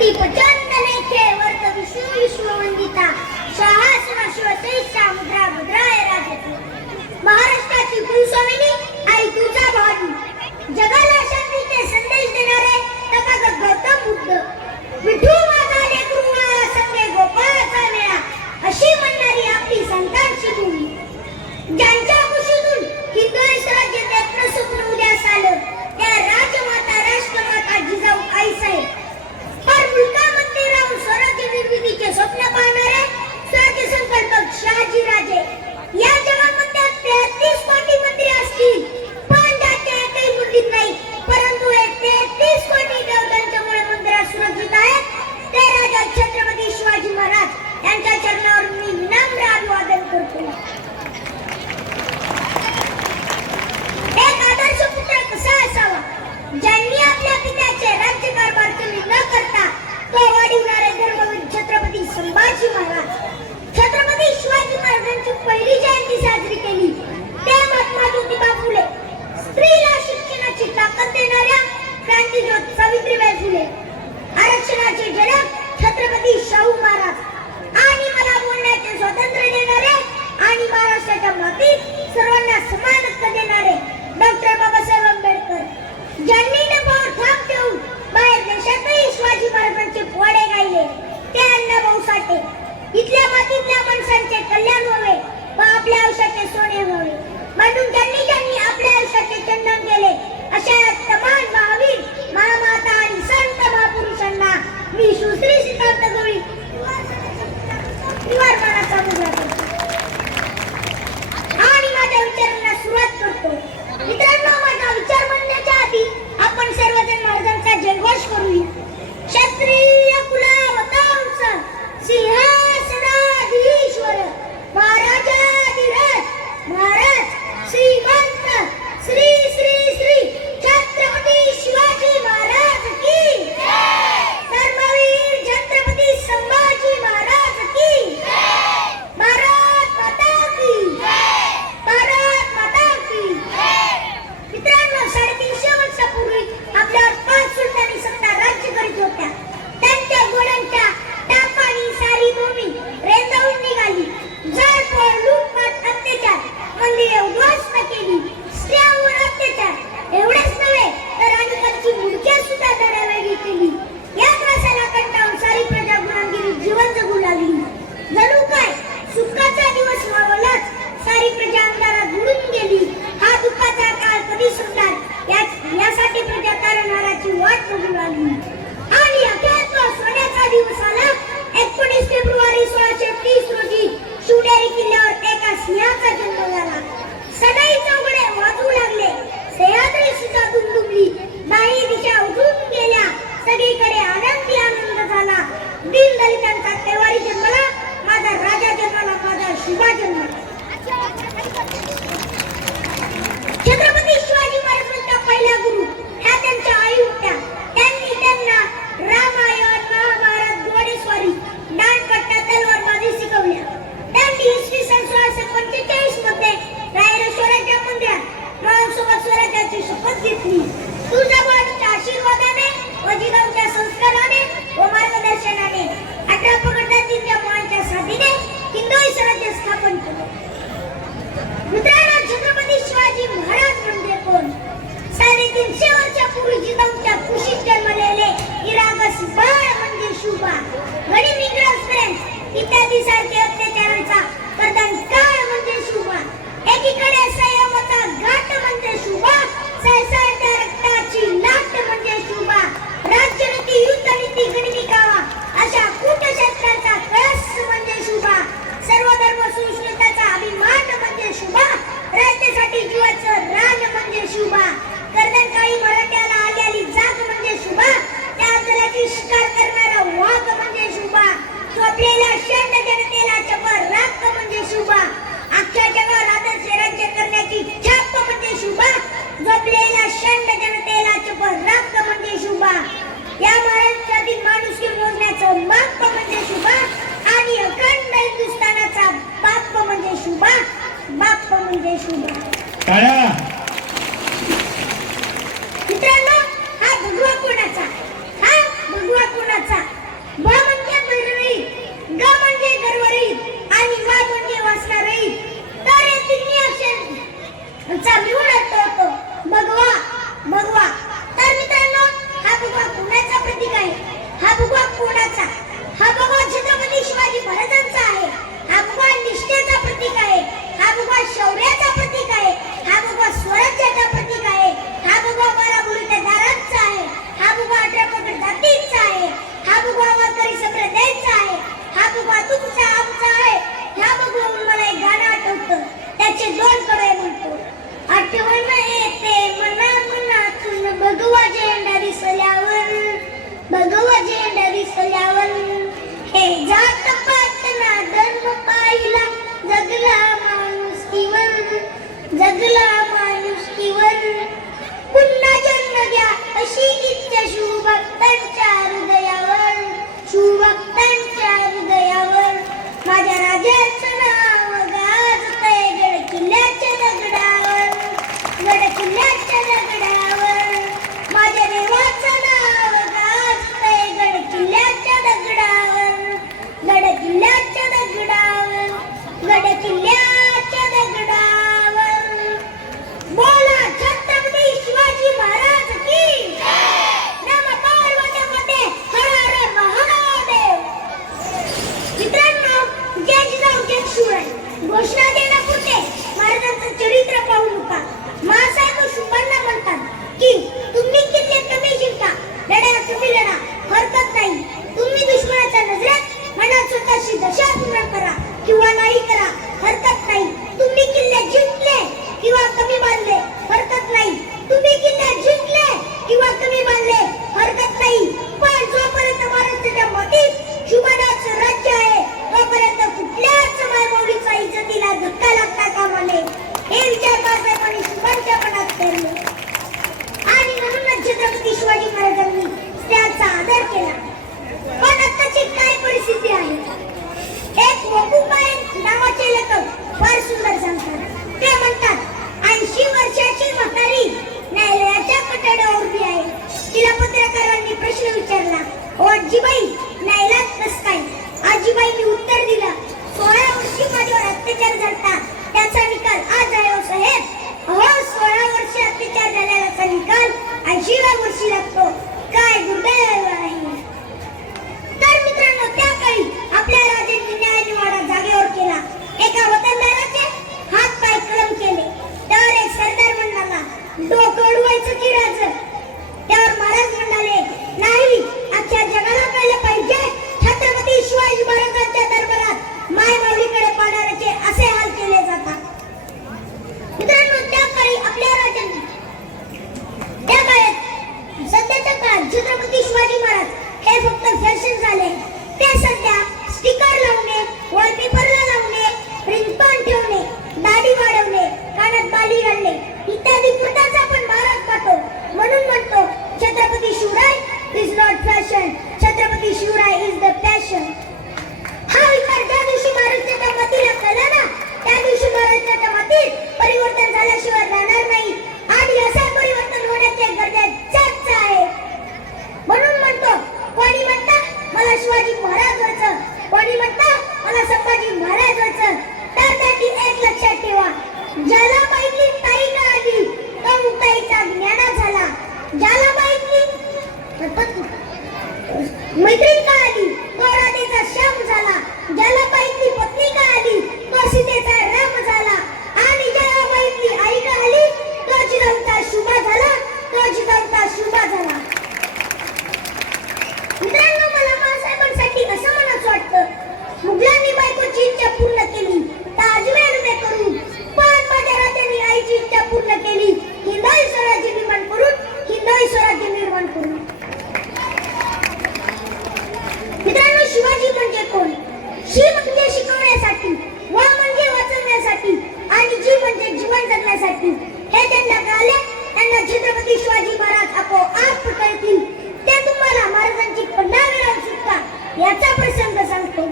अति प्रचंड लेखे वर्त विष्णू विश्ववंदिता शाहासना शिवसैसा मुद्रा भद्राय राजते. महाराष्ट्राची कुलस्वामिनी आई तुळजाभवानी, जगाला शांतीचे संदेश देणारे तथागत गौतम बुद्ध, विठू माझा लेकरू माझा संगे गोपाळाचा मेळा अशी म्हणणारी आपली संतांची भूमी. ज्यांच्या कुशीतून हिंदवी स्वराज्याचे प्रसून उद्यास आलं त्या राजमाता राष्ट्रमाता जिजाऊ आईसाहेब, पर मुलकामध्ये राहून स्वराज्य निर्मितीचे स्वप्न पाहणारे स्वराज्य संकल्पक शहाजी राजे. या जगामध्ये 33 कोटी मंत्री असतील पण त्याच्या एकही मुलीत नाही, परंतु हे 33 कोटी देवतांच्यामुळे मंदिरात सुरक्षित आहेत ते राजा छत्रपती शिवाजी महाराज यांच्या चरणावर मी विनम्र अभिवादन करतो. एक आदर्श पुत्र कसा असावा, ज्यांनी आपल्या पित्याचे राज्यकारभार कमी न करता तो वाढविणारे धर्मवीर छत्रपती संभाजी महाराज. छत्रपती शिवाजी महाराजांची पहिली जयंती साजरी केली ते महात्मा ज्योतिबा फुले, स्त्रीला शिक्षणाची ताकद देणाऱ्या क्रांतीज्योत सावित्रीबाई फुले, आरक्षणाचे जनक छत्रपती शाहू महाराज आणि मला बोलण्याचे स्वातंत्र्य देणारे आणि महाराष्ट्राच्या मातीत सर्वांना समान हक्क देणारे डॉक्टर बाबासाहेब आंबेडकर, ज्यांनी नभावर ठाम ठेवून बाहेर देशातही शिवाजी महाराजांचे पोवाडे गायले ते अण्णाभाऊ साठे. इथल्या मातीतल्या माणसांचे कल्याण व्हावे व आपल्या आयुष्याचे सोने व्हावे म्हणून ज्यांनी आपल्या आयुष्याचे चंदन केले अशा तमाम महावीर, महामाता आणि संत महापुरुषांना मी सुश्री श्रीकांत गवळी निवारणाचा मुजरा करतो आणि माझ्या विचारांना सुरुवात करतो. मित्रांनो, माझा विचार म्हणण्याच्या आधी आपण सर्वजण महाराजांचा जयघोष करूया. क्षत्रिय कुलावतांस सिंहासनाधीश्वर महाराजाधिराज महाराज श्रीमंत श्री श्री श्री छत्रपती शिवाजी महाराज की जय. धर्मवीर छत्रपती संभाजी महाराज की जय. भारत माता की जय. भारत माता की जय. मित्रांनो, 350 वर्षापूर्वी आपल्यावर 5 सुलतानी सत्ता राज्य करीत होत्या. त्यांच्या घोड्यांच्या टापानी सारी भूमी रेंदाळून निघाली. जळपोळ, लूटमार, अत्याचार, मंदिरे उद्ध्वस्त केली, स्त्रियांवर अत्याचार एवढेच नव्हे तर अनेकांची मुडके सुद्धा धडावेगी केली. या त्रासाला कंटाळून सारी प्रजा गुलामगिरीत जीवन जगू लागली. जणू काय सुखाचा दिवस मावळलाच सारी प्रजा अंधारात बुडून गेली. हा दुःखाचा काळ कधी सुटणार यासाठी प्रजा तारणाराची वाट बघू लागली. आणि अखेर तो सोन्याचा दिवस आला. 19 फेब्रुवारी 1630 रोजी शिवनेरी किल्ल्यावर एका सिंहाचा जन्म झाला. सदाई चौघडे वाजू लागले, सह्याद्री सुद्धा दुमदुमली, बाही दिशा उठून गेल्या, सगळीकडे आनंदी आनंद झाला. दीनदलितांचा तेवारी जन्मला, माझा राजा जन्मला, माझा शिवा जन्मला. छत्रपती शिवाजी महाराजांच्या पहिल्या गुरु ह्या त्यांच्या आई होत्या. त्यांनी त्यांना रामायण, महाभारत, घोडेस्वारी, दांडपट्टा, तलवारबाजी शिकवल्या. त्यांनी इसवी सन 1645 मध्ये रायगड स्वराज्य मंदिरात महासोबत स्वराज्याची शपथ घेतली. तुळजाभवानीच्या आशीर्वादाने व जिजाऊंच्या संस्काराने व मार्गदर्शनाने 18 पगडधारींच्या मुलांच्या साथीने हिंदवी स्वराज्य स्थापन केले. मित्रांनो, छत्रपती शिवाजी महाराज म्हणजे कोण? 350 वर्षापूर्वी जिजाऊंच्या कुशीत जन्मलेले निरागस बाळ म्हणजे शिवबा. गडी इंग्रज, फ्रेंच इत्यादी सारखे अत्याचारांचा प्रधान काळ म्हणजे शिवबा. एकीकडे संयमाचा घाट म्हणजे शिवबा, सळसळत्या रक्ताची लाट म्हणजे शिवबा, राज्यनीती, युद्धनीती, गणितिकावा अशा कूटशस्त्रांचा कळस म्हणजे शिवबा, सर्वधर्म सहिष्णुतेचा अभिमान म्हणजे शिवबा, राज्यासाठी जीवाचं रान म्हणजे शिवबा, गर्दनकाळी मराठ्याला आलेली जाग म्हणजे शिवबा, त्या दलाची शिकार करणारा वाघ म्हणजे शिवबा, झोपलेल्या शेंड जनतेला चपर राख म्हणजे शिवबा, अख्ख्या जगावर आदर्श राज्य करण्याची छाप म्हणजे शिवबा, झोपलेल्या शेंड जनतेला चपर राख म्हणजे शिवबा, या महाराष्ट्रातील माणुसकी मोजण्याचं माप म्हणजे शिवबा आणि अखंड हिंदुस्थानाचा बाप म्हणजे शिवबा, बाप म्हणजे शिवबा. मित्रांनो, हा भगवा कोणाचा? हा भगवा कोणाचा? भगवा वारकरी संप्रदायाचा आहे, हा भगवा तुमचा आमचा आहे. ह्या भगवाहून मला एक गाणं आठवतं, त्याचे दोन कडे म्हणतो. आठवण येते मना मनातून भगवा झेंडा दिसल्यावर, भगवा झेंडा दिसल्यावर. हे जात पात ना धर्म पाहिला, जगला माणुसकीवर, जगला माणुसकीवर. पुन्हा जन्म घ्या अशी इच्छा शिवभक्तांच्या हृदयावर, शिवभक्तांच्या हृदयावर. माझ्या राजाचं नाव गाजतंय गड किल्ल्याच्या दगडावर, गड किल्ल्याच्या दगडावर. माझ्या देवाचं नाव गाजतंय गड किल्ल्याच्या दगडावर, गड किल्ल्याच्या दगडावर, गड किल्ल्याच्या दगडावर. बोला छत्रपती शिवाजी महाराज की नम पार्वती मध्ये हर हर महादेव. मित्रांनो, जय जिजाऊ जय शिवराय घोषणा देण्यापुरते महाराजांचं चरित्र पाहू नका. मासाहेब शुंभांना म्हणतात की तुम्ही किल्ले कमी जिंका, लढा कमी लढा, हरकत नाही. तुम्ही दुश्मनाच्या नजरेत मनात स्वतःची दशा पूर्ण करा किंवा नाही करा, हरकत नाही. तुम्ही किल्ले जिंकले किंवा कमी बांधले, हरकत नाही. तुम्ही किल्ले जिंकले किंवा कमी बांधले, हरकत नाही. पण जोपर्यंत महाराष्ट्राच्या मातीत शुभानाचं राज्य आहे, तोपर्यंत कुठल्याच मायमौलीचा इज्जतीला धक्का लागता कामा नये. हे विचार बाळासाहेबांनी शुभांच्या मनात पेरले आणि म्हणूनच छत्रपती शिवाजी महाराजांनी त्याचा आदर केला. पण आताची काय परिस्थिती आहे? एक वकुबाई नावाचे लेखक फार सुंदर सांगतात. ते म्हणतात 80 वर्षाची म्हातारी न्यायालयाच्या कठड्यावर उभी आहे. तिला पत्रकारांनी प्रश्न विचारला, ओ आजीबाई, न्यायालयात कसं काय? आजीबाईंनी उत्तर दिलं, 16 वर्षी माझ्यावर अत्याचार झाला, त्याचा निकाल आज आहे हो साहेब. अहो, 16 वर्षी अत्याचार झाल्याचा निकाल 80व्या वर्षी लागतो. काय दुर्दैव आहे. तर मित्रांनो, त्या काळी आपल्या राजांनी न्याय निवाडा जागेवर केला. एका वतनदाराचे हात पाय कलम केले. त्यावर एक सरदार म्हणाला, डोकं उडवायचं की राज? त्यावर महाराज म्हणाले, नाही, अख्ख्या जगाला कळलं पाहिजे छत्रपती शिवाजी महाराजांच्या दरबारात मायमाऊलीकडे पाहणाऱ्याचे असे हाल केले जातात. मित्रांनो, त्या काळी आपल्या राजांनी त्या काळात सध्याच्या काळात छत्रपती शिवाजी महाराज हे फक्त फॅशन झाले. ते सध्या स्टिकर लावणे, वॉलपेपरला लावणे, रिंगटोन ठेवणे, दाढी वाढवणे, कानात बाली घालणे इत्यादी पुरताच आपण महाराज पाहतो. म्हणून म्हणतो Chhatrapati Shivray is not fashion, Chhatrapati Shivray is the passion. हा विचार ज्या दिवशी महाराष्ट्राच्या मातीला कळला ना, त्या दिवशी महाराष्ट्राच्या मातीत परिवर्तन झाल्याशिवाय राहणार नाही आणि असे परिवर्तन होण्याचे गरजेचे आहे. म्हणून म्हणतो, कोणी म्हणतं मला शिवाजी महाराज व्हायचं, कोणी म्हणतं मला संभाजी महाराज व्हायचं. त्यासाठी एक लक्षात ठेवा, ज्याला माहिती ताई का आली तो मुक्ताईचा ज्ञाना झाला, ज्याला माहिती मैत्रीण का आली तो राधेचा श्याम झाला, ज्याला माहिती पत्नी का आली तो सीतेचा राम झाला आणि ज्याला माहिती आई का आली तो जिजाऊचा शुभा झाला, तो जिजाऊचा शुभा झाला. मित्रांनो, मला मासाहेबांसाठी असं म्हणायचं वाटतं, मुघलांनी बायकोची इच्छा पूर्ण केली, ताजमहल उभे करून, पण माझ्या राजांनी आईची इच्छा पूर्ण केली, हिंदवी स्वराज्य निर्माण करून, हिंदवी स्वराज्य निर्माण करून. मित्रांनो, शिवाजी म्हणजे कोण? शी म्हणजे शिकवण्यासाठी, वा म्हणजे वाचवण्यासाठी आणि जी म्हणजे जीवन जगण्यासाठी. हे ज्यांना कळले त्यांना छत्रपती शिवाजी महाराज आपोआप कळतील. ते तुम्हाला महाराजांची 15व्या सुटका याचा प्रसंग सांगतो.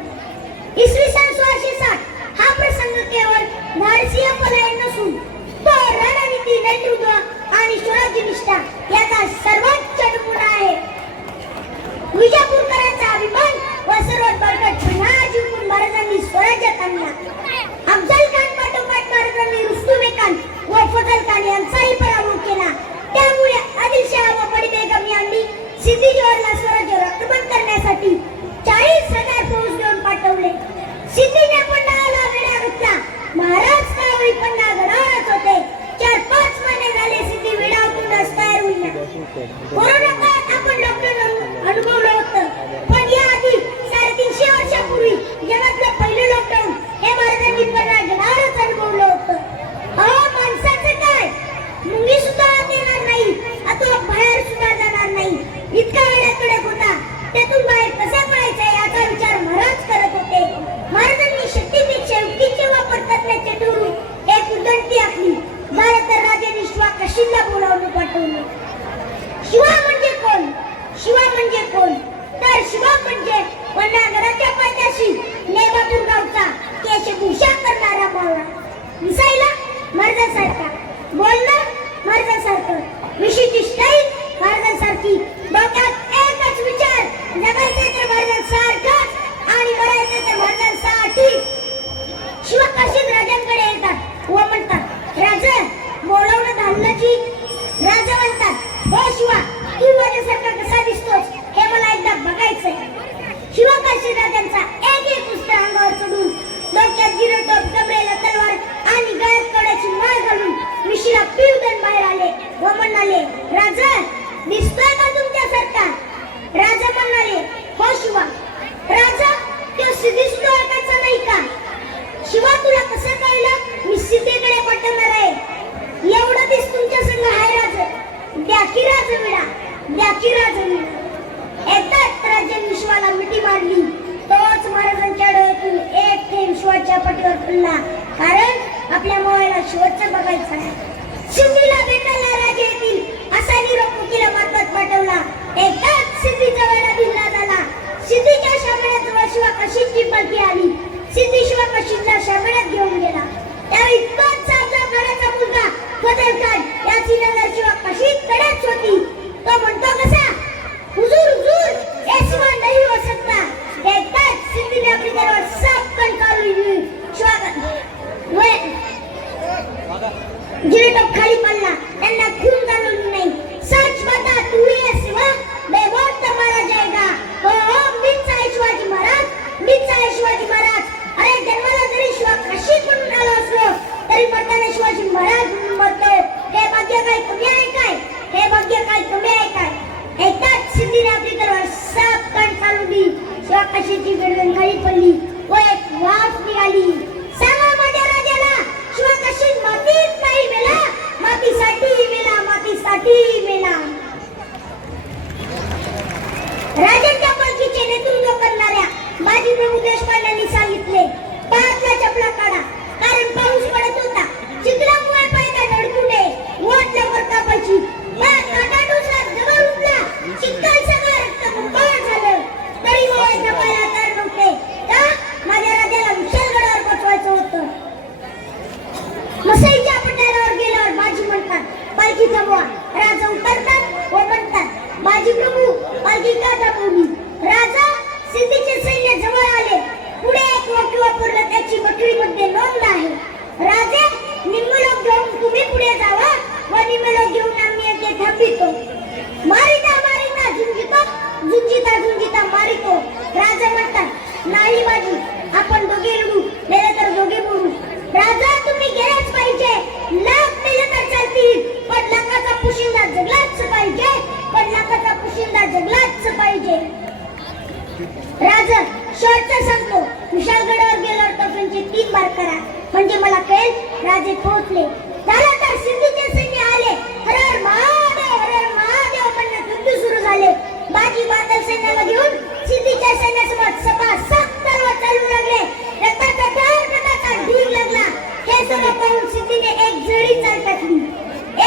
इसवी सन 1660 हा प्रसंग केवळ धाडसी पलायन नसून तो रणनीती, नेतृत्व आणि स्वराज्यनिष्ठा याचा सर्वोच्च नमुना आहे. विजापूरकरांचा अभिमान व सर्वात बळकट पन्हा जिंकून महाराजांनी स्वराज्यात आणला. अफजल खान पाठोपाठ महाराजांनी रुस्तुम खान व फजल खान यांचाही पराभव केला. त्यामुळे आदिलशाह व बडी बेगम यांनी सिद्धी जोहरला स्वराज्यावर आक्रमण करण्यासाठी 40,000 फौज घेऊन पाठवले. सिद्धीने पन्हाळ्याला वेढा घातला. महाराज त्यावेळी पन्हा गडावरच होते. 4-5 महिने झाले सिद्धी वेढावतून तयार होईना. कोरोना काळात आपण लॉकडाऊन अनुभवलं होतं, पण कोण, तर शिवम म्हणजे पन्हाळगडाच्या पायथ्याशी नेबापूर गावचा केशभूषा करणारा मावळा. दिसायला मर्दासारखा, बोलणं मर्दासारखं, मिशीची स्टाईल मर्दासारखी, डोक्यात एकच विचार, जगायचं तर मर्दासारखंच आणि मरायचं तर मर्दासाठी. शिव काशीद राजांकडे येतात व म्हणतात, राजा बोलावणं घालण्याची. राजा म्हणतात, हो शिवा, तू माझ्यासारखा कसा दिसतोस हे मला एकदा बघायचंय. शिव काशीद राजांचा एक पुस्तक अंगावर चढून, डोक्यात जिरटोप, कमरेला तलवार आणि गळ्यात कड्याची माळ घालून मिशीला पिवदन बाहेर आले व म्हणाले, राजा दिसतोय का तुमच्यासारखा? राजा म्हणाले, हो शिवा. राजा, तो दिसतोय काचा नाही का? शिवा, तुला कसं कळलं मी सीतेकडे पटणार आहे? एवढं दिस तुमच्या संग हाय राजा, द्या की राजविडा, द्या की राजविडा. एकदाच राजांनी शिवाला मिठी मारली. तोच महाराजांच्या डोळ्यातून एक थेंब शिवाच्या पाठीवर पडला, कारण आपल्या मावळ्याला शिवचं बघायचं आहे. सिद्धीला भेटायला राजा येतील असा निरोप मुकीला मार्फत पाठवला. एकदाच सिद्धीचा वेळा भिल्ला झाला. सिद्धीच्या शामण्याजवळ शिवा काशीदची पालखी आली. सिद्धी शिवा काशीदला शामण्यात घेऊन गेला. त्यावेळी तोच चांगला गडाचा मुलगा फजल खान याची नजर शिवा काशीदकडेच होती. तो म्हणतो कसा, हुजूर हुजूर, ये शिवा नहीं हो सकता. एकदाच सिद्धीने आपली तलवार सापकन चालवली. शिवा जिरटोप खाली पडला. त्यांना खून चालवली नाही. सच बता, तू ये शिवा, बेगोट मारा जाएगा. हो हो, मीच आहे शिवाजी महाराज, मीच आहे शिवाजी महाराज. अरे जन्माला जरी शिवा काशीद म्हणून आलो असलो तरी मरताना शिवाजी महाराज म्हणून मरतो. हे भाग्य काय कमी आहे काय? हे भाग्य काय कमी आहे काय? एकदाच सिद्धीने आपली तलवार सापकन चालवली. शिवा काशीदची गर्दन खाली पडली व एक वाफ निघाली. सांगा माझ्या राजाला, शिवा काशीद मातीत नाही मेला, मातीसाठी मेला, मातीसाठी मेला. राजांच्या पालखीचे नेतृत्व करणाऱ्या बाजीप्रभू देशपांड्यांनी सांगितले, पायातला चपला काढा, कारण पाऊस पडत होता. चिखलामुळे पाय का नडकू नये, वाट लवकर कापायची. पायात काटानुसार जवळ उठला, चिखल सगळं रक्त मुरबाड झालं. तरी मावळ्याच्या पायाला तर नव्हते, का माझ्या राजाला विशालगडावर पोचवायचं होतं. मसाईच्या पठारावर गेल्यावर बाजी म्हणतात, पालखी थांबवा. राजा उतरतात व म्हणतात, बाजी प्रभू, पालखी का थांबवली? राजा, सिद्धीचे सैन्य जवळ आले. पुढे एक वाक्य वापरलं, त्याची बकरीमध्ये नोंद आहे. राजे, निम्मे लोक घेऊन तुम्ही पुढे जावा व निम्मे लोक घेऊन आम्ही येथे थांबितो. मारिता मारिता झुंजितो, झुंजिता झुंजिता मारितो. राजा म्हणतात, नाही बाजी, आपण दोघे लढू, मेले तर दोघे मरू. राजा, तुम्ही गेलेच पाहिजे. लाख मेले तर चालतील, पण लाखाचा पुशिंदा जगलाच पाहिजे, पण लाखाचा पुशिंदा जगलाच पाहिजे. राजा, शेवटचं सांगतो, विशालगडावर गेल्यावर टोपींचे 3 बार करा, म्हणजे मला कळेल राजे पोहोचले. झालं तर सिद्धीचे सैन्य आले. हर हर महादेव, हर हर महादेव म्हणत युद्ध सुरू झाले. बाजी बादल सैन्याला घेऊन सिद्धीच्या सैन्यासमोर सपासप तलवार चालू लागले. रक्ताचा धार, रक्ताचा ढीग लागला. हे सर्व पाहून सिद्धीने एक जळी चाल टाकली.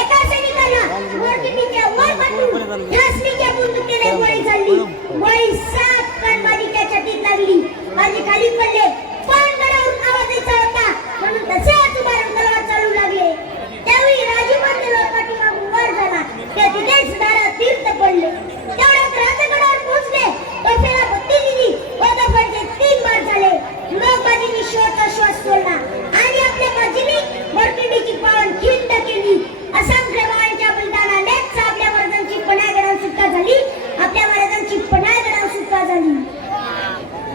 एका सैनिकाला मोरपिटीच्या वर पाठवून ठासणीच्या बंदुकीने गोळी झाडली. गोळी सापकन बाजीच्या छातीत लागली. बाजी खाली पडले, पण गडावरून आवाज यायचा होता म्हणून तसेच उभारून तलवार चालू लागले. त्यावेळी राजमार्ग पाठीमागून वर झाला. त्या तिथेच दारात तीर्थ पडले. तेवढ्यात राजगडावर पोहोचले. तोफेला बत्ती दिली व तोफांचे 3 बार झाले. मग बाजींनी शेवटचा श्वास सोडला आणि आपल्या बाजींनी मोरपिंडीची पावन खिंड केली. असंख्य मावळ्यांच्या बलिदानानेच आपल्या महाराजांची पन्हाळगडावर सुटका झाली. आपल्या महाराजांची पन्हाळगडावर सुटका झाली.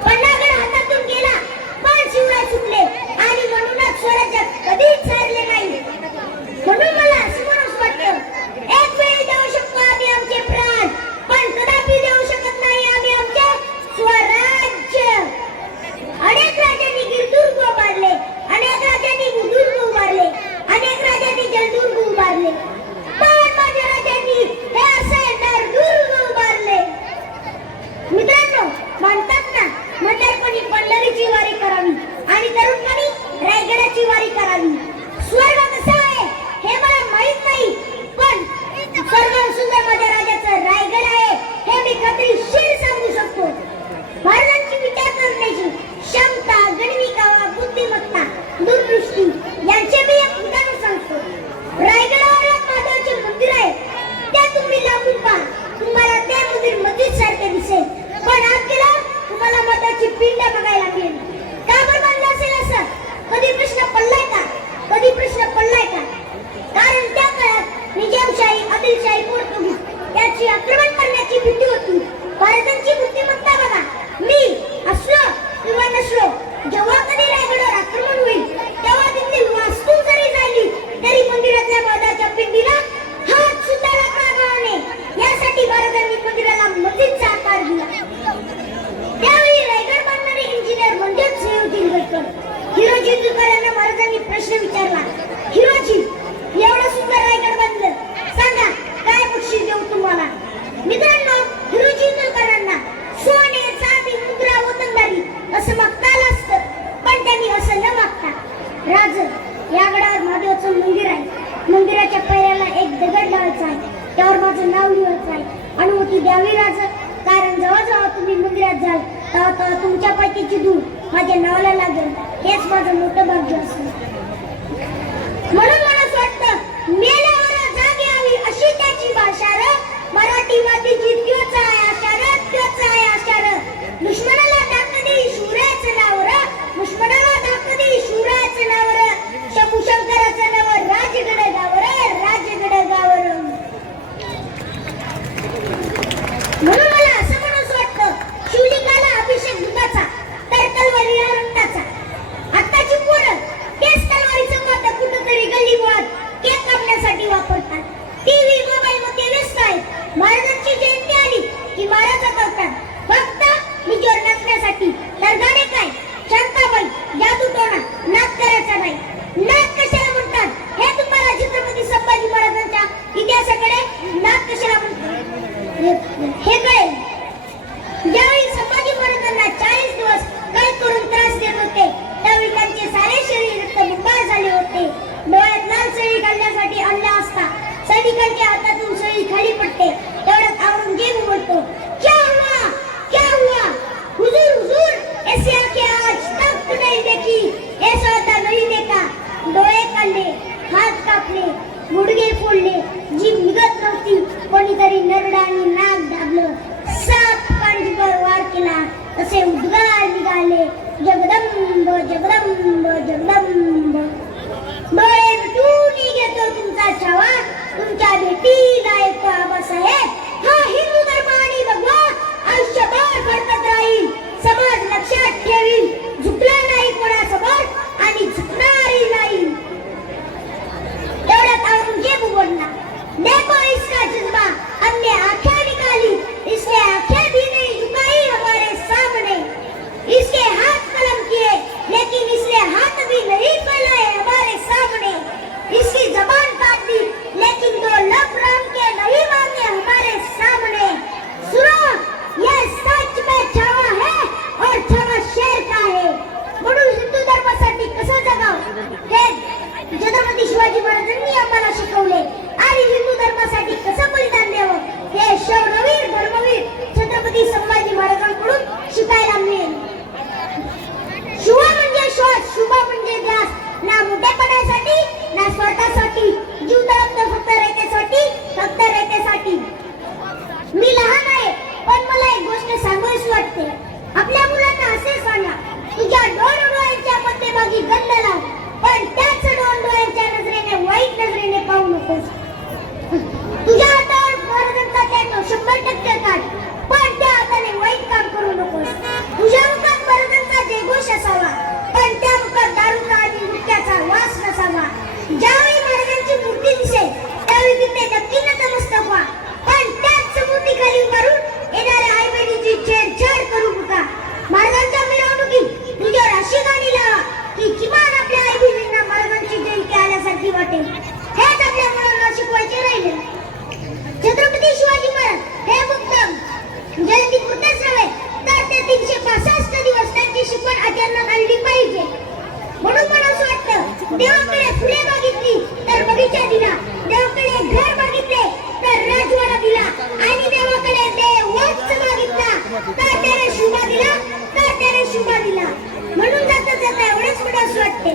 पन्हाळगड हातातून गेला, पण शिवराय सुटले आणि म्हणूनच स्वराज्यात कधीच हारले नाही. म्हणून मला असं म्हणून वाटतं, एक वेळी देऊ शकतो आम्ही आमचे प्राण, पण कदापि देऊ शकत नाही आम्ही आमचे स्वराज्य. अनेक राजांनी गिरदुर्ग उभारले, अनेक राजांनी बुदुर्ग उभारले, अनेक राजांनी जलदुर्ग उभारले, पण माझ्या राजांनी हे असे नरदुर्ग उभारले. मित्रांनो, म्हणतात ना, म्हातारपणी पंढरीची वारी करावी आणि तरुणपणी रायगडाची वारी करावी. स्वर्ग कसा आहे हे मला माहित नाही, पण स्वर्ग सुंदर माझ्या राजाचं रायगड आहे हे मी खात्रीशीर हिरोजी इंदुरकरांना महाराजांनी प्रश्न विचारला, हिरोजी एवढं सुंदर रायगड बांधलं, सांगा काय बक्षीस देऊ तुम्हाला? मित्रांनो, हिरोजी इंदुरकरांना सोने, चांदी, मुद्रा, वतनदारी असं मागता आलं असतं, पण त्यांनी असं न मागता, राज या गडावर महादेवाचं मंदिर आहे, मंदिराच्या पायऱ्याला एक दगड लावायचा आहे, त्यावर माझं नाव लिहायचं आहे, अनुमती द्यावी राज, कारण जेव्हा जेव्हा तुम्ही मंदिरात जाल तेव्हा तेव्हा तुमच्या पायथ्याची धूळ माझ्या नावाला लागेल, हेच माझं मोठं भाग्य असेल. म्हणून मला असं वाटतं, मेल्यावर जाग यावी अशी त्याची भाषा र, मराठी मातीची त्योच आहे आशा र, त्योच आहे आशा र. दुश्मनाला दाखव देई शूराचं नाव र, दुश्मनाला दाखव देई शूराचं नाव र, शंभू शंकराचं नाव राजगड गावर, राजगड गावर. म्हणून मला असं म्हणून वाटतं, शिवलिंगाला अभिषेक दुधाचा तर तलवारीला रक्ताचा. आत्ताची पोरं तेच तलवारीचं मत कुठंतरी गल्ली मुळात केक कापण्यासाठी वापरतात, टीव्ही मोबाईल मध्ये व्यस्त आहेत. महाराजांची जयंती आली की महाराज करतात फक्त निजोर नाचण्यासाठी, तर गाणे काय शांताबाई जादूटोणा, नाच करायचा नाही. नाच कशाला म्हणतात हे तुम्हाला छत्रपती संभाजी महाराजांच्या इतिहासाकडे नाच कशाला म्हणतात हे कळेल. ज्यावेळी संभाजी महाराजांना 40 दिवस कैद करून त्रास देत होते, त्यावेळी त्यांचे सारे शरीर रक्तबंबाळ झाले होते. डोळ्यात लाल सळी घालण्यासाठी आणला असता सैनिकांच्या हातातून सळी खाली पडते, तेवढ्यात औरंगजेब बोलतो, क्या हुआ, क्या हुआ? हुजूर, हुजूर, ऐसी आंखें आज तक नहीं देखी, ऐसा होता नहीं देखा. डोळे काढले, हात कापले, गुडघे फोडले, जीभ निघत नव्हती, कोणीतरी नरडाने नाक दाबलं, 7 कांडीवर वार केला, तसे उद्गार निघाले, जगदंब जगदंब जगदंब. डोळे मिटून घेतो तुमचा छावा, तुमच्या भेटीला येतो आबासाहेब. हा हिंदू धर्म आणि भगवा आयुष्यभर फडकत राहील, समाज लक्षात ठेवील, झुकला नाही कोणासमोर आणि झुकणारही नाही. एवढ्यात औरंगजेब बोलला, देखो इसका जज्बा हमने आंखें निकाली, इसने आंखें भी नहीं झुकाई हमारे सामने, इसके हाथ कलम किए लेकिन इसने हाथ भी नहीं फैलाए हमारे सामने, इसकी जबान काट दी लेकिन 2 लब राम के नहीं मांगे हमारे सामने. सुनो, यह सच में छावा है और छावा शेर का है. म्हणून हिंदू धर्मासाठी कसं जगावं हे छत्रपती शिवाजी महाराजांनी आम्हाला शिकवले, आणि हिंदू धर्मासाठी कसं बलिदान द्यावं हे शौर्यवीर धर्मवीर छत्रपती संभाजी महाराजांकडून शिकायला मिळेल. शुभ म्हणजे श्वास, शुभ म्हणजे ध्यास, ना मोठेपणासाठी ना स्वार्थासाठी, जीव तळपतो फक्त रयतेसाठी, फक्त रयतेसाठी. मी लहान आहे पण मला एक गोष्ट सांगावीशी वाटते. आपल्या मुलांना असे सांगा, तुझ्या 2 डोळ्यांच्या मध्यभागी गंध लाव, पण त्याच 2 डोळ्यांच्या नजरेने वाईट नजरेने पाहू नकोस. तुझ्या हातावर महाराजांचा टॅटो 100% काढ, पण त्या हाताने वाईट काम करू नकोस. तुझ्या मुखात महाराजांचा जयघोष असावा, पण त्या मुखात दारूचा आणि गुटख्याचा वास नसावा. ज्यावेळी महाराजांची मूर्ती दिसेल त्यावेळी तिथे नक्की नतमस्तक व्हा, पण त्याच मूर्तीखाली उभारून येणाऱ्या आई बहिणीची छेडछाड करू नका. महाराजांच्या मिरवणुकीत तुझ्यावर अशी गाणी लावा की किमान आपल्या आई बहिणींना महाराजांची जयंती आल्यासारखी वाटेल. हेच आपल्या मुलांना शिकवायचे राहिले. छत्रपती शिवाजी महाराज हे फक्त जयंती पुरतेच नव्हे, तर ते 365 दिवस त्यांची शिकवण आचरणात आणली पाहिजे. म्हणून मला असं वाटतं, देवाकडे फुले मागितली तर बगीचा दिला, देवाकडे घर मागितले तर राजवाडा दिला, आणि देवाकडे देवच मागितला तर त्याने शुभा दिला, तर त्याने शुभा दिला. म्हणून जाता जाता एवढेच मला असं वाटते,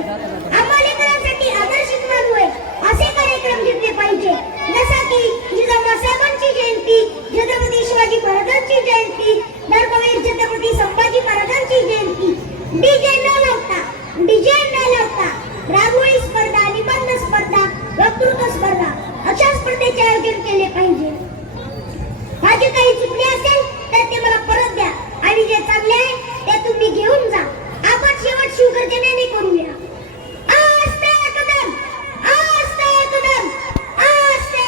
आम्हा लेकरांसाठी आदर्श होय असे कार्यक्रम घेतले पाहिजे, जसा की जिजाऊ साहेबांची जयंती, छत्रपती शिवाजी महाराजांची जयंती, धर्मवीर छत्रपती संभाजी महाराजांची जयंती. डीजे न लावता रांगोळी स्पर्धा, निबंध स्पर्धा, वक्तृत्व स्पर्धा अशा स्पर्धेचे आयोजन केले पाहिजे. माझे काही चुकले असेल तर ते मला परत द्या, आणि जे चांगले आहे ते तुम्ही घेऊन जा. आपण शेवट शिवगर्जनेने करूया. आस्ते कदम, आस्ते कदम, आस्ते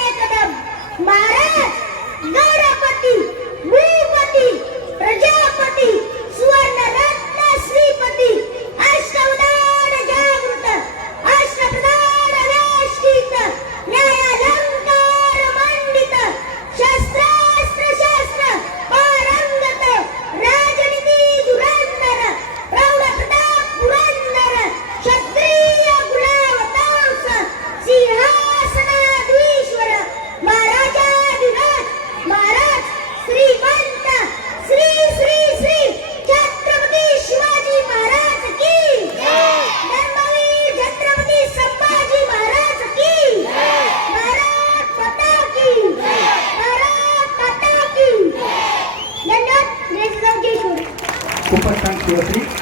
खूपच छान शिवश्री.